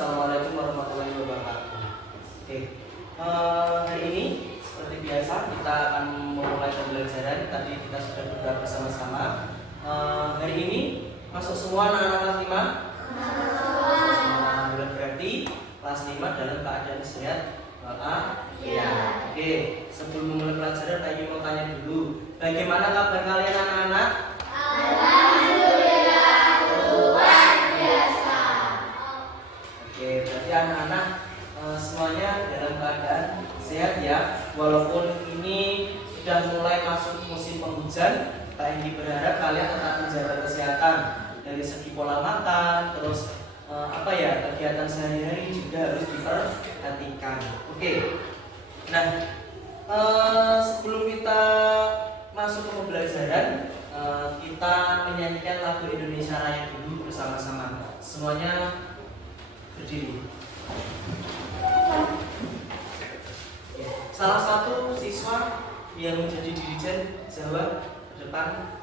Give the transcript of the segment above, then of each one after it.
Assalamualaikum warahmatullahi wabarakatuh. Oke, hari ini seperti biasa kita akan memulai pembelajaran. Tadi kita sudah berdoa bersama-sama. Hari ini masuk semua anak-anak kelas 5? Berarti kelas 5 dalam keadaan sehat walafiat. Oke, sebelum memulai pelajaran, Pak Egi mau tanya dulu, bagaimana kabar kalian anak-anak? Oke, berarti anak-anak semuanya dalam keadaan sehat ya. Walaupun ini sudah mulai masuk musim penghujan, Pak Indi berharap kalian tetap menjaga kesehatan dari segi pola makan, terus kegiatan sehari-hari juga harus diperhatikan. Oke. Nah, sebelum kita masuk ke pembelajaran, kita menyanyikan lagu Indonesia Raya dulu bersama-sama. Semuanya berdiri. Salah satu siswa yang menjadi dirijen Jawa ke depan.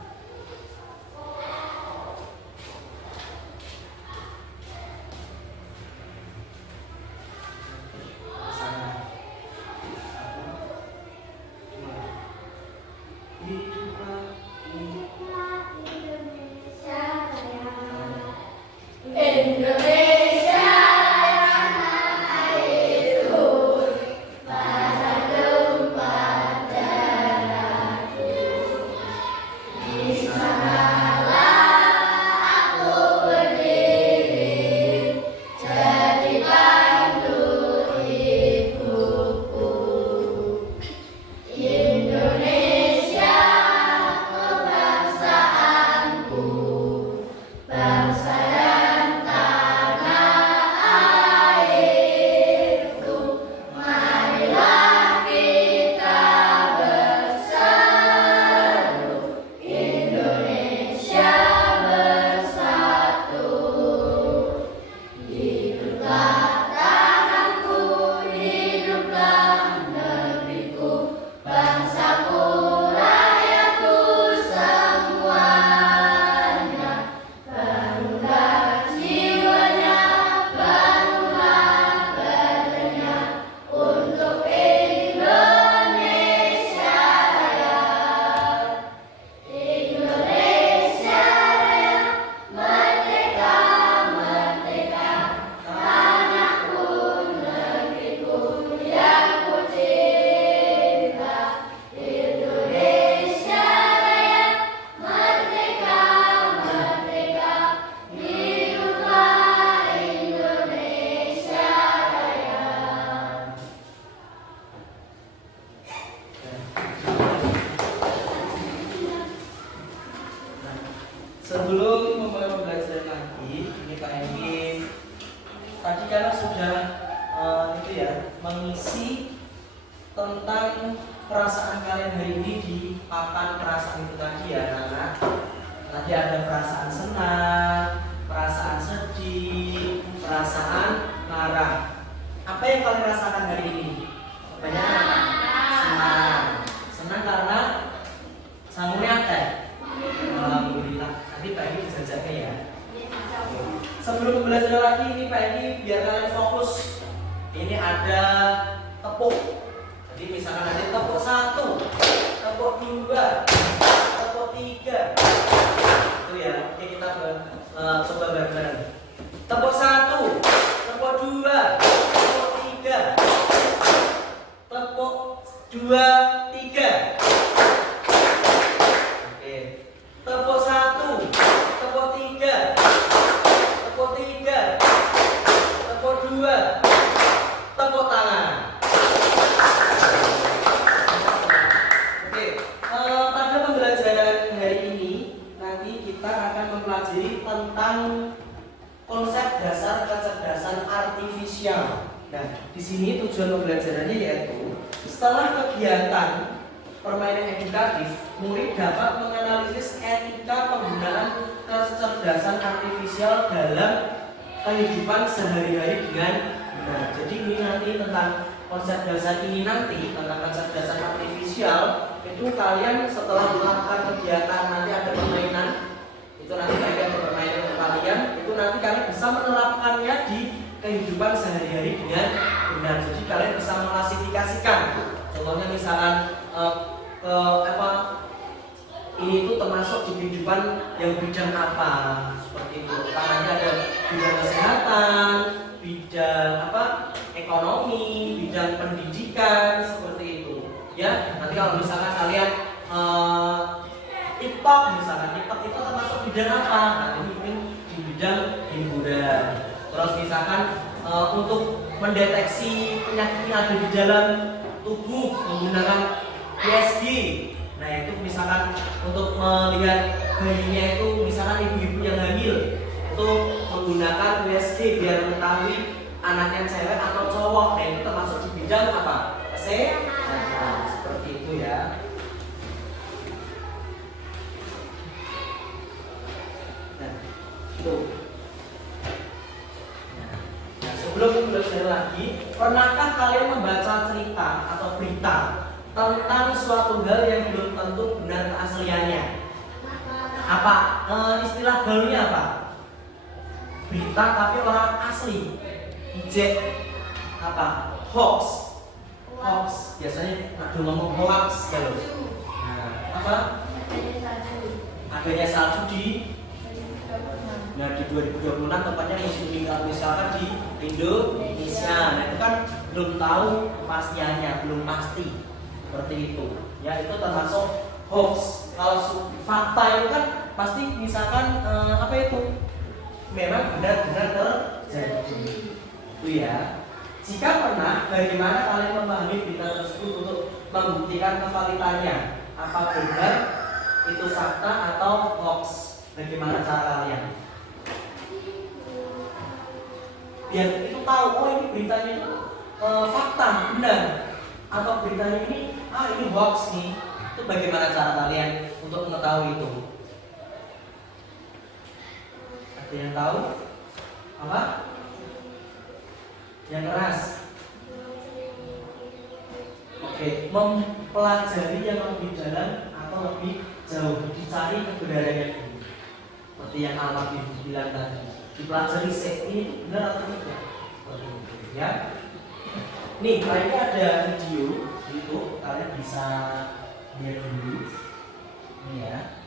Sebelum memulai pembelajaran lagi, ini Pak Egi tadi kan sudah mengisi tentang perasaan kalian hari ini di papan perasaan itu tadi ya anak-anak. Tadi ada perasaan senang, perasaan sedih, perasaan marah. Apa yang kalian rasakan hari ini? Kebanyakan senang. Senang karena sanggupnya ada. Alhamdulillah. Nanti Pak Egi dijajakan ya. Sebelum belajar lagi ini Pak Egi biar kalian fokus. Ini ada tepuk. Jadi misalkan nanti tepuk 1, tepuk 2, tepuk 3. Itu ya. Oke, kita coba bareng-bareng. Tepuk 1, tepuk 2, tepuk 3. Tepuk 2, 3. Tepuk 1, tepuk 3, tepuk 3, tepuk 2, tepuk tangan. Oke, pada pembelajaran hari ini nanti kita akan mempelajari tentang konsep dasar kecerdasan artifisial. Nah, di sini tujuan pembelajarannya yaitu setelah kegiatan permainan edukatif, murid dapat menganalisis etika penggunaan kecerdasan artifisial dalam kehidupan sehari-hari dengan benar. Jadi ini nanti tentang konsep dasar ini nanti tentang kecerdasan artifisial itu kalian setelah melakukan kegiatan nanti ada permainan itu nanti bagian permainan untuk kalian itu nanti kalian bisa menerapkannya di kehidupan sehari-hari dengan benar. Jadi kalian bisa mengklasifikasikan. Contohnya misalkan ini tuh termasuk di kehidupan yang bidang apa, seperti itu. Tangannya ada bidang kesehatan, bidang ekonomi, bidang pendidikan, seperti itu. Ya, nanti kalau misalkan kalian IPAK misalkan, IPAK itu termasuk bidang apa? Nah, ini mungkin di bidang hiburan. Terus misalkan untuk mendeteksi penyakit yang ada di dalam tubuh menggunakan USG. Nah, itu misalkan untuk melihat bayinya itu, misalkan ibu-ibu yang hamil itu menggunakan USG biar mengetahui anaknya cewek atau cowok. Nah, itu termasuk di bidang apa? Kesehatan. Seperti itu ya. Nah, itu. Nah, sebelum belajar lagi, pernahkah kalian membaca cerita atau berita tentang suatu hal yang belum tentu benar keasliannya? Apa istilah gaulnya apa? Berita tapi orang asli. Hoax. Biasanya ada ngomong hoax ya loh. Nah, adanya salju di 2026 tempatnya misalkan di Indonesia. Nah, itu kan belum tahu kepastiannya, belum pasti. Seperti itu. Ya, itu termasuk hoax. Kalau fakta itu kan pasti misalkan memang benar-benar terjadi. Itu ya. Jika pernah, bagaimana kalian memahami berita tersebut untuk membuktikan kevalitannya? Apa benar itu fakta atau hoax? Bagaimana cara kalian? Biar itu tahu, oh ini beritanya itu fakta, benar. Atau beritanya ini, ini hoax nih. Itu bagaimana cara kalian untuk mengetahui itu? Ada yang tahu? Apa? Yang keras. Oke, mempelajari yang lebih dalam atau lebih jauh, dicari kebenarannya dulu. Seperti yang Al-Habib bilang tadi, dipelajari ini benar atau tidak. Ya. Nih, ini ada video itu, kalian bisa lihat dulu. Ini ya.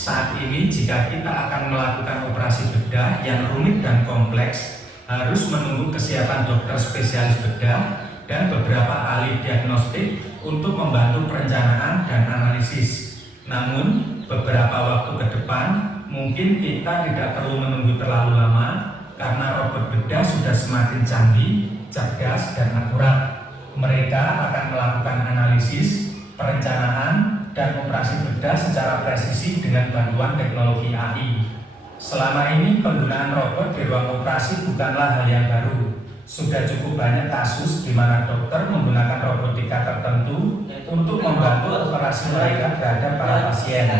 Saat ini jika kita akan melakukan operasi bedah yang rumit dan kompleks, harus menunggu kesiapan dokter spesialis bedah dan beberapa ahli diagnostik untuk membantu perencanaan dan analisis. Namun, beberapa waktu ke depan, mungkin kita tidak perlu menunggu terlalu lama karena robot bedah sudah semakin canggih, cerdas, dan akurat. Mereka akan melakukan analisis, perencanaan, dan operasi bedah secara presisi dengan bantuan teknologi AI. Selama ini penggunaan robot di ruang operasi bukanlah hal yang baru. Sudah cukup banyak kasus di mana dokter menggunakan robotika tertentu untuk membantu operasi mereka terhadap para pasien.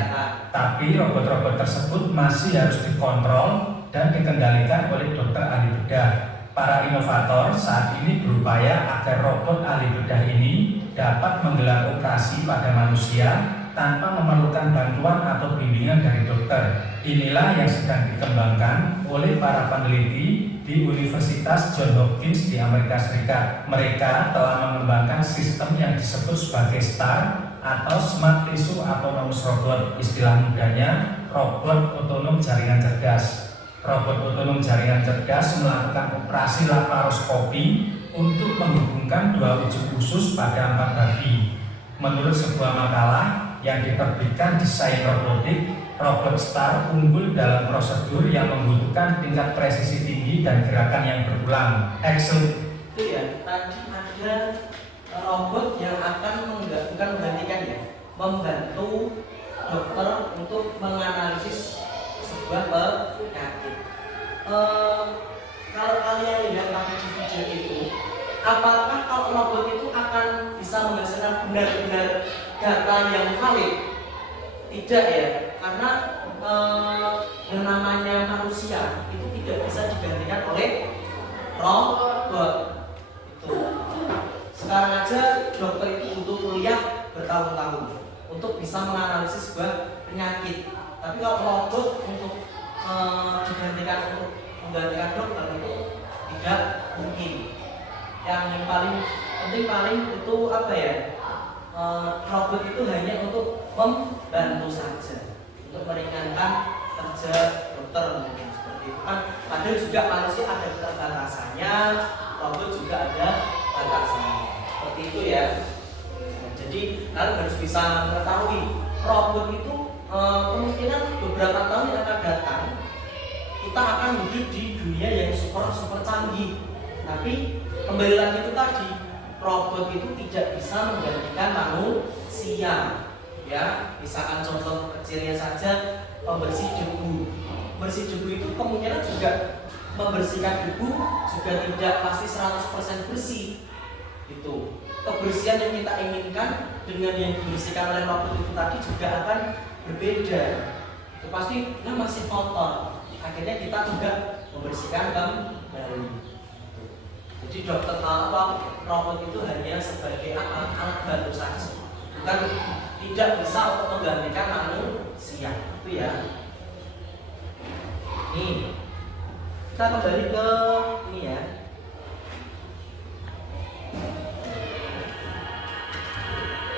Tapi robot-robot tersebut masih harus dikontrol dan dikendalikan oleh dokter ahli bedah. Para inovator saat ini berupaya agar robot ahli bedah ini dapat menggelar operasi pada manusia tanpa memerlukan bantuan atau bimbingan dari dokter. Inilah yang sedang dikembangkan oleh para peneliti di Universitas Johns Hopkins di Amerika Serikat. Mereka telah mengembangkan sistem yang disebut sebagai STAR atau Smart Tissue Autonomous Robot. Istilah mudahnya robot otonom jaringan cerdas. Robot otonom jaringan cerdas melakukan operasi laparoskopi untuk menghubungkan dua ujung usus pada empat babi. Menurut sebuah makalah yang diterbitkan di Science Robotics, robot STAR unggul dalam prosedur yang membutuhkan tingkat presisi tinggi dan gerakan yang berulang. Itu ya, tadi ada robot yang akan membantu dokter untuk menganalisis sebuah penyakit. Kalau kalian lihat tadi di video itu, apakah kalau robot itu akan bisa menghasilkan benar-benar data yang valid? Tidak ya, karena yang namanya manusia itu tidak bisa digantikan oleh robot. Itu. Sekarang aja dokter itu butuh kuliah bertahun-tahun untuk bisa menganalisis sebuah penyakit. Tapi kalau robot untuk menggantikan dokter itu tidak mungkin. Yang paling penting itu apa ya? Robot itu hanya untuk membantu saja, untuk meringankan kerja dokter mungkin seperti itu kan. Padahal juga manusia ada keterbatasannya, robot juga ada batasannya. Seperti itu ya. Jadi kalian harus bisa mengetahui robot itu kemungkinan beberapa tahun yang akan datang kita akan hidup di dunia yang super canggih. Tapi kembali lagi itu tadi, robot itu tidak bisa menggantikan manusia. Ya, misalkan contoh kecilnya saja pembersih debu. Pembersih debu itu kemungkinan juga membersihkan debu juga tidak pasti 100% bersih. Itu kebersihan yang kita inginkan dengan yang dibersihkan oleh robot itu tadi juga akan berbeda. Itu pasti masih kotor. Akhirnya kita juga membersihkan kembali. Jadi dokter robot itu hanya sebagai alat bantu saja, bukan tidak bisa untuk menggantikan manusia. Itu ya. Nih, kita kembali ke ini ya.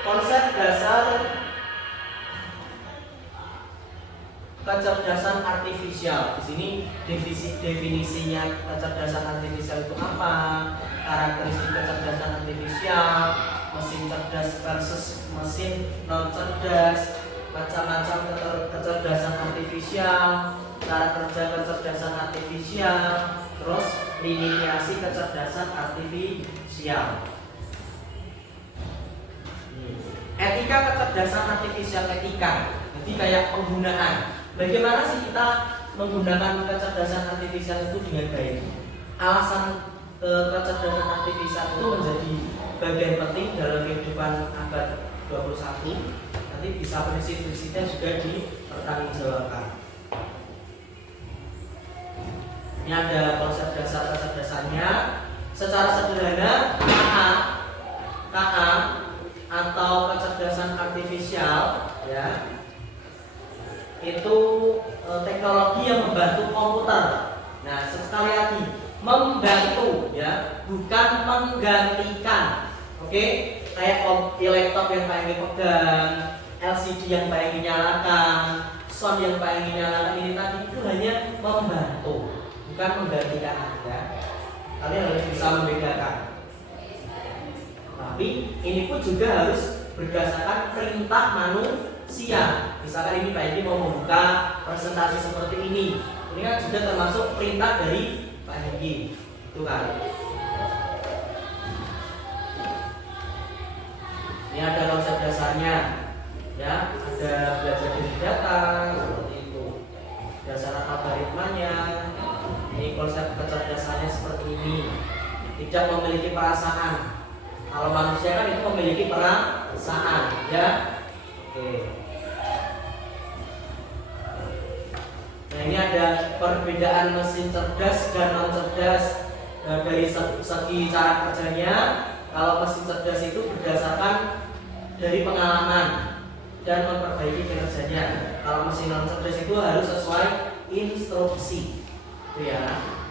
Konsep dasar kecerdasan artifisial. Di sini definisinya kecerdasan artifisial itu apa? Karakteristik kecerdasan artifisial, mesin cerdas versus mesin non cerdas, macam-macam kecerdasan artifisial, cara kerja kecerdasan artifisial, terus lineasi kecerdasan artifisial. Etika kecerdasan artifisial, jadi kayak penggunaan. Bagaimana sih kita menggunakan kecerdasan artifisial itu dengan baik? Alasan kecerdasan artifisial itu menjadi bagian penting dalam kehidupan abad 21. Nanti bisa prinsip-prinsipnya juga dipertanggungjawabkan. Ini ada konsep dasar kecerdasannya. Secara sederhana, KA atau kecerdasan artifisial ya, itu teknologi yang membantu komputer. Nah, sekali lagi membantu ya, bukan menggantikan. Oke, kayak laptop yang pengen dipegang, LCD yang pengen dinyalakan, sound yang pengen dinyalakan, ini tadi itu hanya membantu, bukan menggantikan Anda. Kalian harus bisa membedakan. Tapi ini pun juga harus berdasarkan perintah manusia. Misalkan ini Pak Hengki mau membuka presentasi seperti ini kan juga termasuk perintah dari Pak Hengki, itu kan. Ini ada konsep dasarnya, ya, ada belajar dari data seperti itu, dasar algoritmanya. Ini konsep kecerdasannya seperti ini, tidak memiliki perasaan. Kalau manusia kan itu memiliki perasaan, ya. Oke. Nah, ini ada perbedaan mesin cerdas dan non cerdas. Nah, dari segi cara kerjanya, kalau mesin cerdas itu berdasarkan dari pengalaman dan memperbaiki kinerjanya. Kalau mesin non cerdas itu harus sesuai instruksi, itu ya,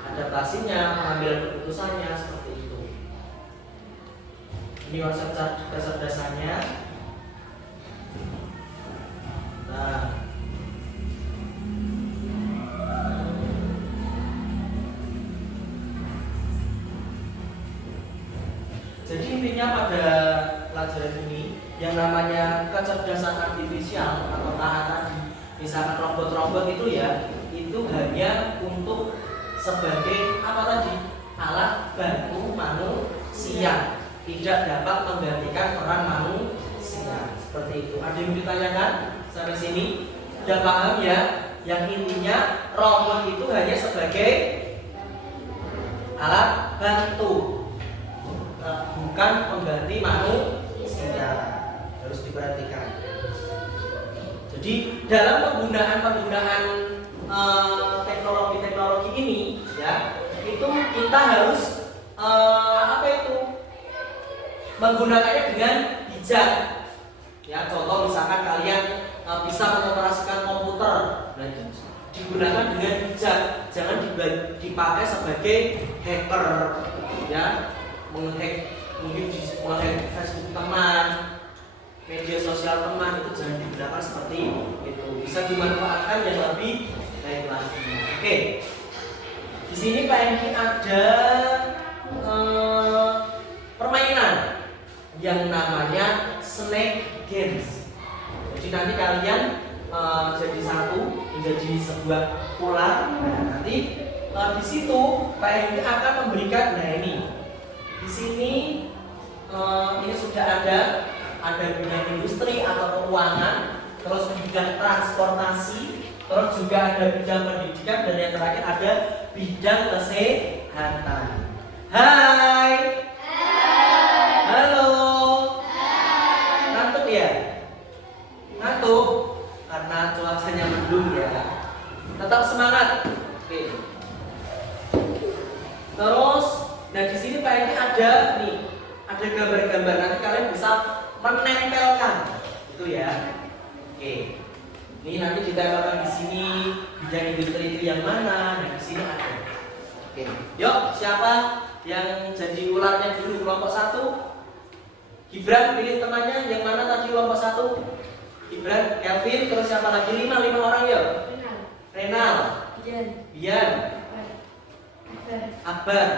adaptasinya, pengambilan keputusannya seperti itu. Ini konsep kecerdasannya. Nah, jadi intinya pada pelajaran ini yang namanya kecerdasan artifisial atau tadi, misalkan robot-robot itu ya, itu hanya untuk sebagai apa tadi? Alat bantu manusia, tidak dapat menggantikan peran manusia. Seperti itu. Ada yang ditanyakan sampai sini? Sudah paham ya? Yang intinya robot itu hanya sebagai alat bantu. bukan pengganti manusia. Harus diperhatikan. Jadi dalam penggunaan teknologi ini, ya, itu kita harus menggunakannya dengan bijak. Ya, contoh misalkan kalian bisa mengoperasikan komputer, nah itu digunakan dengan bijak, jangan dipakai sebagai hacker, ya, menghack Facebook teman, media sosial teman, itu jangan digunakan seperti itu. Bisa dimanfaatkan yang lebih baik lagi. Oke, di sini Pak Henki ada permainan yang namanya Snake Games. Jadi nanti kalian jadi satu menjadi sebuah ular. Nah, nanti di situ Pak Henki akan memberikan, nah ini di sini ini sudah ada bidang industri atau keuangan, terus bidang transportasi, terus juga ada bidang pendidikan, dan yang terakhir ada bidang kesehatan. Hai. Halo. Ngantuk ya? Ngantuk karena cuacanya mendung ya. Tetap semangat. Oke. Terus, nah di sini Pak ini ada gambar-gambar, nanti kalian bisa menempelkan itu ya. Oke. Ini nanti ditempelkan di sini bidang industri itu yang mana? Nah, di sini ada. Oke. Yuk, siapa yang jadi ularnya dulu kelompok 1? Gibran pilih temannya yang mana tadi kelompok 1? Gibran, Kelvin, terus siapa lagi? 5 orang ya? Renal. Bian. Akbar.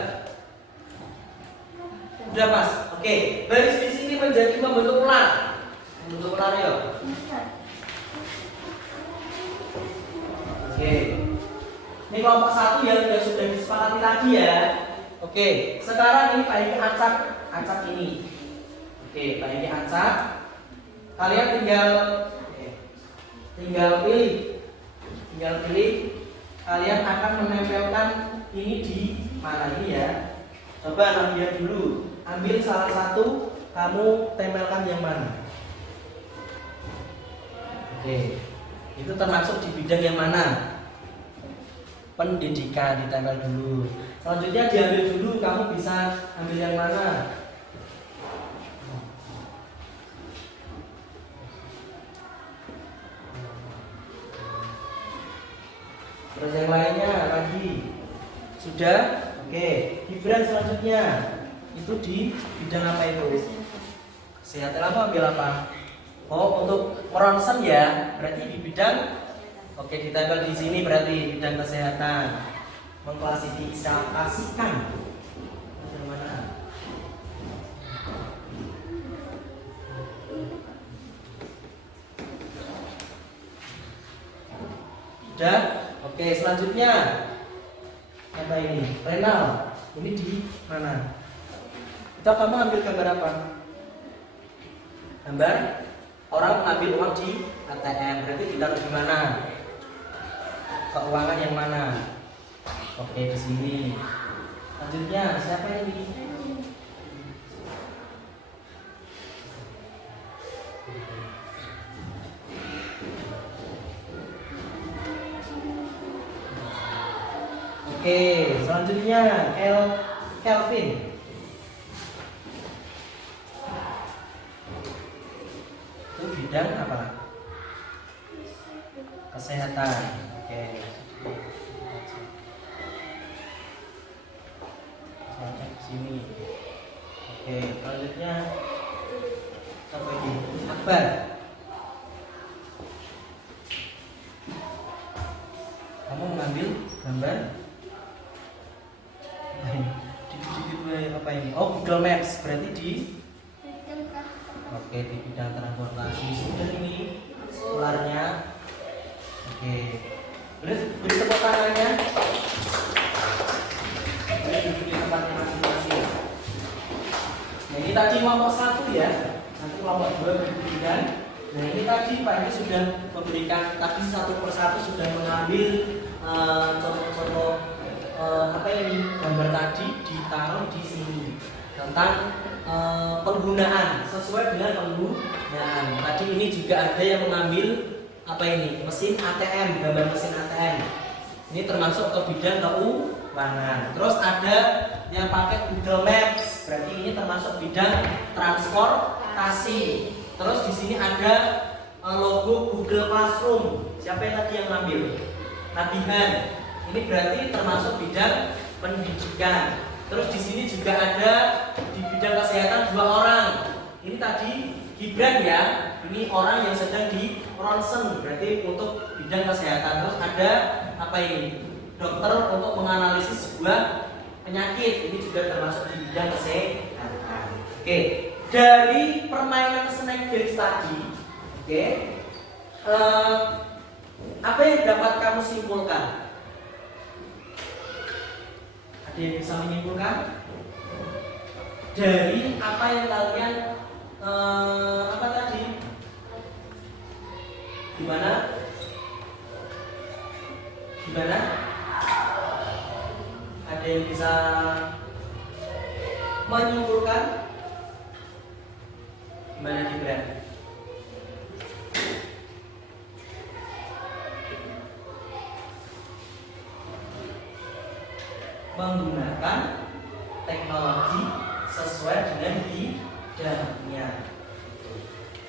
Udah Mas. Oke. Baris di sini menjadi membentuk ular. Membentuk ular ya. Oke. Ini kelompok 1 yang sudah disepakati tadi ya. Oke. Sekarang ini Pak Eki acak ini. Oke, Pak Eki acak. Kalian tinggal pilih. Kalian akan menempelkan ini di mana ini ya? Coba lihat dulu. Ambil salah satu, kamu tempelkan yang mana? Oke. Itu termasuk di bidang yang mana? Pendidikan, ditempel dulu. Selanjutnya diambil dulu, kamu bisa ambil yang mana? Terus yang lainnya lagi. Sudah? Oke. Gibran selanjutnya. Itu di bidang apa itu? Kesehatan. Apa ambil apa? Oh, untuk ronsen ya. Berarti di bidang. Oke, ditempel di sini berarti bidang kesehatan. Mengklasifikasikan. Yang mana? Sudah? Oke, selanjutnya apa ini? Renal. Ini di mana? Kita kamu ambil gambar apa? Gambar orang mengambil uang di ATM. Berarti ditaruh di mana? Keuangan yang mana? Oke, di sini. Selanjutnya siapa ini? Oke, selanjutnya Kelvin. Itu bidang apa? Kesehatan. Oke. Saya cek sini. Oke, selanjutnya apa ini? Akbar. Kamu mengambil gambar dikit-dikit apa ini? Oh, Google Maps. Berarti di oke, di bidang transportasi. Sudah ini ularnya. Oke. Beri tepuk tangannya. Beri duduk di tempatnya masing-masing. Nah, ini tadi kelompok 1 ya. Nanti kelompok 2 berikan. Nah, ini tadi Pak ini sudah memberikan tadi satu persatu sudah mengambil contoh apa ini gambar tadi ditaruh di sini tentang penggunaan, sesuai dengan penggunaan. Tadi ini juga ada yang mengambil apa ini? Mesin ATM, gambar mesin ATM. Ini termasuk ke bidang keuangan. Terus ada yang pakai Google Maps, berarti ini termasuk bidang transportasi. Terus di sini ada logo Google Classroom. Siapa yang tadi yang ngambil? Nabihan. Ini berarti termasuk bidang pendidikan. Terus di sini juga ada di bidang kesehatan 2 orang. Ini tadi Gibran ya. Ini orang yang sedang di ronsen, berarti untuk bidang kesehatan. Terus ada apa ini? Dokter untuk menganalisis sebuah penyakit. Ini juga termasuk di bidang kesehatan. Oke. Dari permainan snack games tadi, oke. Apa yang dapat kamu simpulkan? Ada yang bisa menyimpulkan dari apa yang kalian apa tadi? Gimana? Ada yang bisa menyimpulkan? Gimana Gibran? Menggunakan teknologi sesuai dengan bidangnya,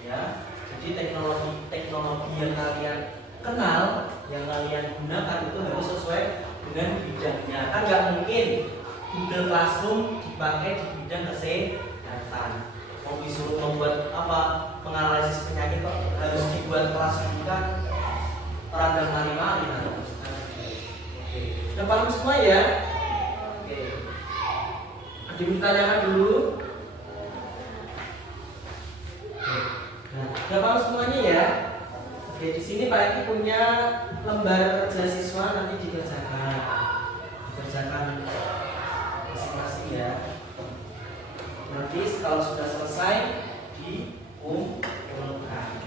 ya. Jadi teknologi yang kalian kenal, yang kalian gunakan itu harus sesuai dengan bidangnya. Kan nggak mungkin Google Classroom dipakai di bidang kesehatan. Mau disuruh membuat apa, menganalisis penyakit kok harus dibuat kelas kan random mari-mari. Oke, udah paham semua ya? Ada yang ditanyakan dulu. Nah, udah paham semuanya ya? Oke, di sini Pak Eki punya lembar kerja siswa, nanti dikerjakan masing-masing ya. Nanti kalau sudah selesai dikumpulkan.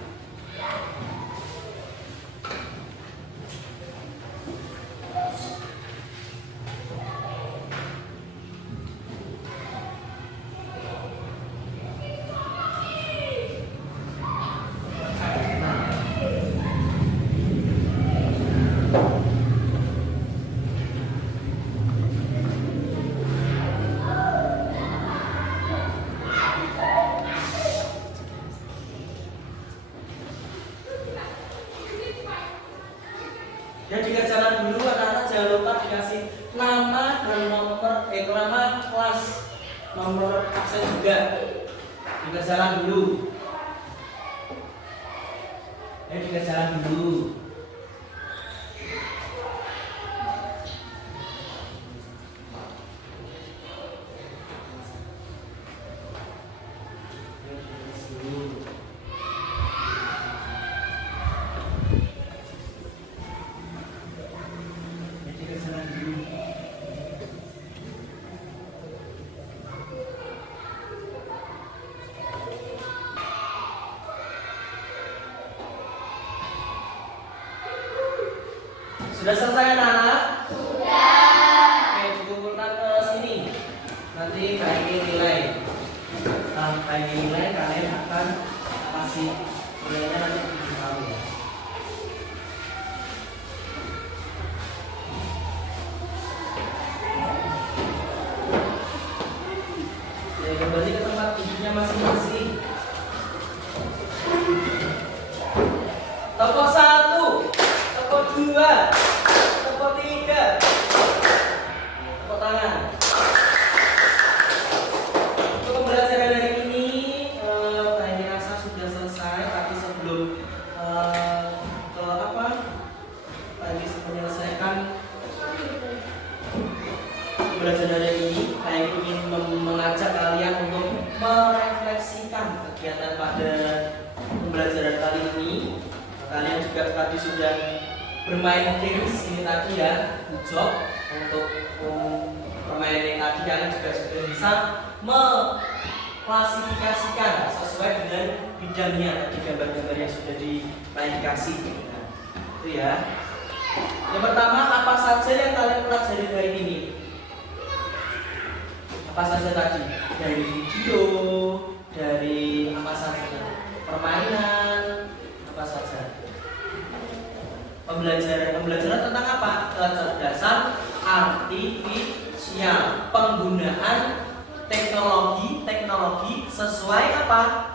Dan dikerjakan dulu, anak-anak jangan lupa dikasih nama dan nama kelas, nomor absen juga. Dikerjakan dulu. Dikerjakan dulu. Sudah selesai anak-anak? Sudah. Oke, dikumpulkan ke sini. Nanti bagi nilai. Sampai nilai kalian akan kasih nilainya nanti tahu. Ya, kembali ke tempat duduknya masing-masing. Toko 1, toko 2, toko 3, tepuk tangan. Untuk pembelajaran hari ini, saya rasa sudah selesai. Tapi sebelum ke apa? Tadi menyelesaikan pembelajaran hari ini, saya ingin mengajak kalian untuk merefleksikan kegiatan pada pembelajaran kali ini. Kalian juga tadi sudah bermain games ini tadi ya, Ujok. Untuk permainan yang tadi kalian juga sudah bisa mengklasifikasikan sesuai dengan bidangnya tadi, gambar-gambar yang sudah diklasifikasi. Nah, itu ya. Yang pertama, apa saja yang kalian pelajari hari ini? Apa saja tadi? Dari video, Pembelajaran tentang apa? Kecerdasan artifisial, penggunaan teknologi sesuai apa?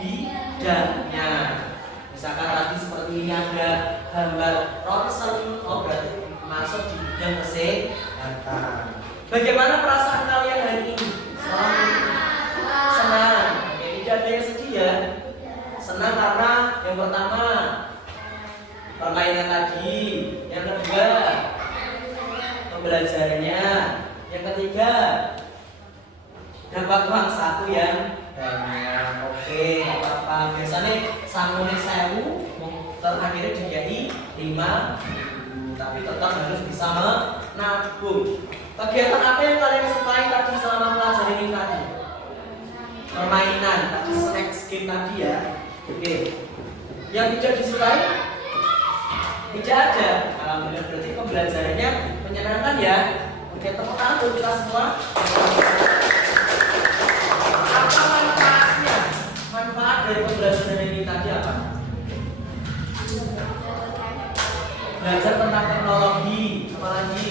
Bidangnya. Misalkan tadi seperti ini ada gambar ronsen, berarti masuk di bidang kesehatan. Bagaimana perasaan kalian hari ini? Senang. Oke, tidak ada yang sedih ya. Senang karena yang pertama permainan tadi, yang kedua pembelajarannya, yang ketiga dapat uang satu yang banyak. Oke, apa biasanya sangune 1000 terakhirnya dikai 5.000, tapi tetap harus bisa menabung. Kegiatan apa yang kalian sukai tadi selama pelajaran ini tadi? Permainan tadi, snack game tadi ya. Oke. Yang tidak disukai? Tidak ada. Alhamdulillah, berarti pembelajarannya menyenangkan ya. Oke, tepuk tangan untuk kita semua. Apa manfaatnya? Manfaat dari pembelajaran ini tadi apa? Belajar tentang teknologi, apa lagi?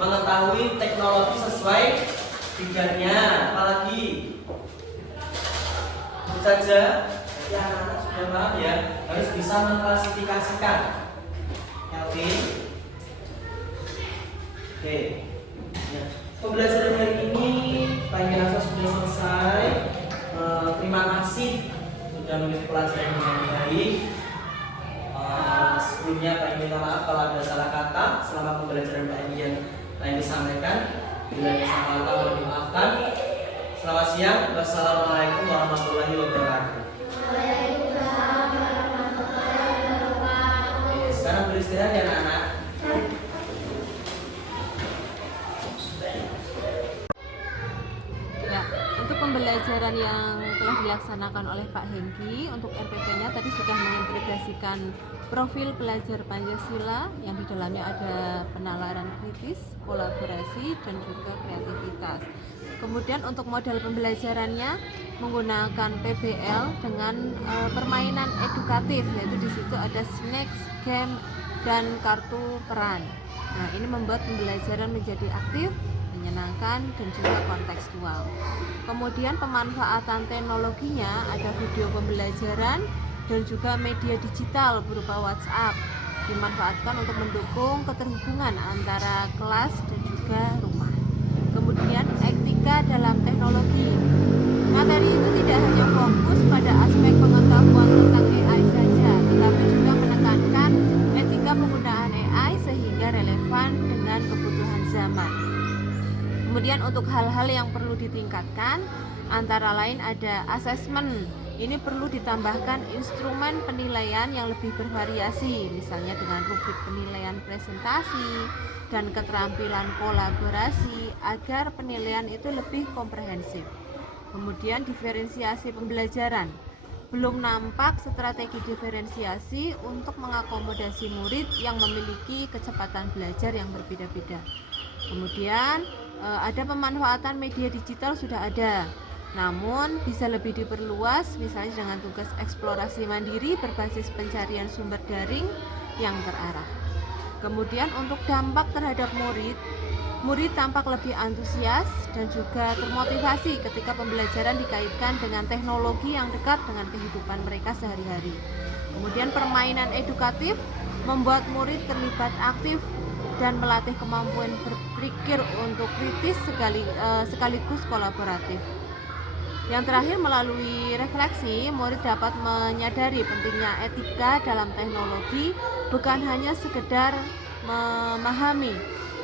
Mengetahui teknologi sesuai bidangnya, apalagi itu saja. Jadi anak-anak sudah paham ya, harus bisa mengklasifikasikan. Oke. Ya. Pembelajaran hari ini Tanya rasa sudah selesai. Terima kasih sudah mengikuti pelajaran dengan baik. Sebelumnya Pak minta maaf kalau ada salah kata selama pembelajaran Pak yang lain disampaikan. Bila ada salah kata mohon dimaafkan. Selamat siang. Wassalamualaikum warahmatullahi wabarakatuh. Oke, sekarang beristirahat ya anak-anak. Ya, untuk pembelajaran yang telah dilaksanakan oleh Pak Hengki untuk RPP-nya tadi sudah mengintegrasikan profil pelajar Pancasila yang di dalamnya ada penalaran kritis, kolaborasi, dan juga kreativitas. Kemudian untuk model pembelajarannya menggunakan PBL dengan permainan edukatif, yaitu di situ ada snack, game, dan kartu peran. Nah, ini membuat pembelajaran menjadi aktif, menyenangkan, dan juga kontekstual. Kemudian pemanfaatan teknologinya ada video pembelajaran dan juga media digital berupa WhatsApp dimanfaatkan untuk mendukung keterhubungan antara kelas dan juga rumah. Kemudian etika dalam teknologi. Materi itu tidak hanya fokus pada aspek pengetahuan tentang AI saja, tetapi juga menekankan etika penggunaan AI sehingga relevan dengan kebutuhan zaman. Kemudian untuk hal-hal yang perlu ditingkatkan antara lain ada asesmen. Ini perlu ditambahkan instrumen penilaian yang lebih bervariasi, misalnya dengan rubrik penilaian presentasi dan keterampilan kolaborasi agar penilaian itu lebih komprehensif. Kemudian diferensiasi pembelajaran. Belum nampak strategi diferensiasi untuk mengakomodasi murid yang memiliki kecepatan belajar yang berbeda-beda. Kemudian ada pemanfaatan media digital sudah ada, namun bisa lebih diperluas misalnya dengan tugas eksplorasi mandiri berbasis pencarian sumber daring yang terarah. Kemudian untuk dampak terhadap murid tampak lebih antusias dan juga termotivasi ketika pembelajaran dikaitkan dengan teknologi yang dekat dengan kehidupan mereka sehari-hari. Kemudian permainan edukatif membuat murid terlibat aktif dan melatih kemampuan berpikir untuk kritis sekaligus kolaboratif. Yang terakhir, melalui refleksi, murid dapat menyadari pentingnya etika dalam teknologi, bukan hanya sekedar memahami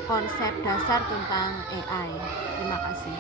konsep dasar tentang AI. Terima kasih.